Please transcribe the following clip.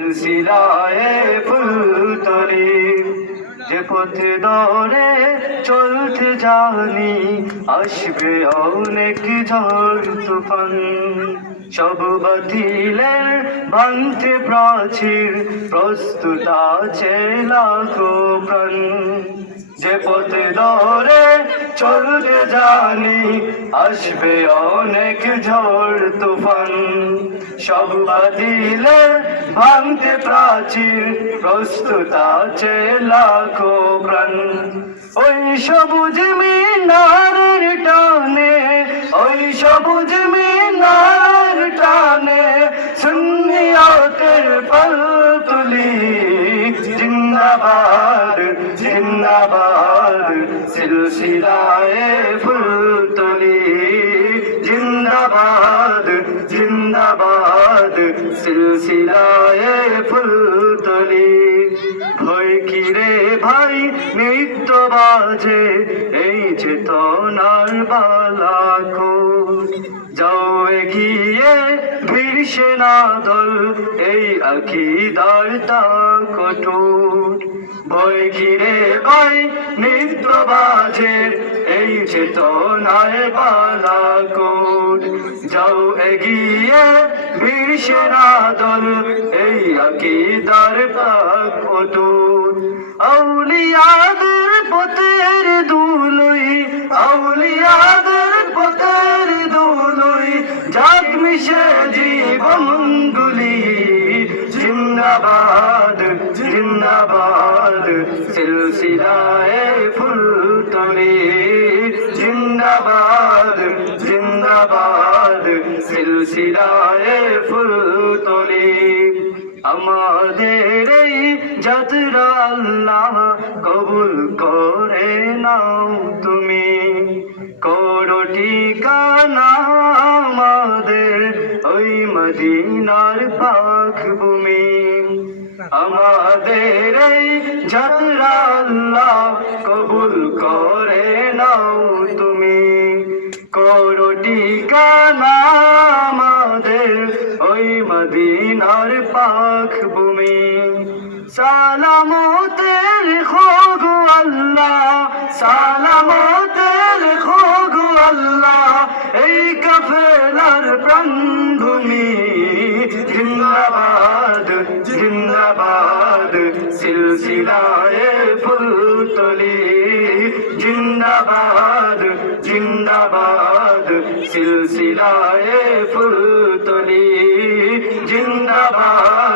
সিলসিলায়ে ফুলতলি। যে পথে ধরে চলতে জানি আসবে অনেক ঝড় তুফান, সব বাতিলের ভাঙতে প্রাচীর প্রস্তুত আছে লাখো প্রাণ। যে পথে ধরে চলতে জানি আসবে অনেক ঝড় তুফান, সব বাতিলের ভাঙতে প্রাচীর প্রস্তুত আছে লাখো প্রাণ। ওই সবুজ মিনারের টানে, ওই সবুজ মিনারের টানে সুন্নিয়তের পল তুলি। জিন্দাবাদ জিন্দাবাদ সিলসিলায়ে ফুলতলি। জিন্দাবাদ জিন্দাবাদ সিলসিলায়ে ফুলতলি। ভয় কি রে ভাই নিত্য বাজে এই চেতনার বালাকোট। যাও এগিয়ে বীর সেনা দল এই আকীদার তাকটুট। ভয় কি রে ভাই নিত্য বাজে এই চেতনার বালাকোট। যাও এগিয়ে বীর সেনা দল এই আকীদার তাকটুট। আউলিয়াদের পথের দুলই, আউলিয়াদের পথের দুলই জাগ মিশে জীবনগুলি। জিন্দাবাদ জিন্দাবাদ সিলসিলায়ে ফুলতলি। জিন্দাবাদ জিন্দাবাদ সিলসিলায়ে ফুলতলি। আমাদের এই যাত্রা আল্লাহ কবুল করে নাও তুমি, করো ঠিকানা আমাদের ওই মদিনার পাক ভূমি। আমাদের এই যাত্রা আল্লাহ কবুল করে নাও তুমি, করো ঠিকানা আমাদের ওই মদিনার পাক ভূমি। সালামতের খোগো আল্লাহ, সালামতের খোগো আল্লাহ এই কাফেলার প্রাণভূমি। জিন্দাবাদ জিন্দাবাদ সিলসিলায়ে ফুলতলি। জিন্দাবাদ জিন্দাবাদ সিলসিলায়ে ফুলতলি। জিন্দাবাদ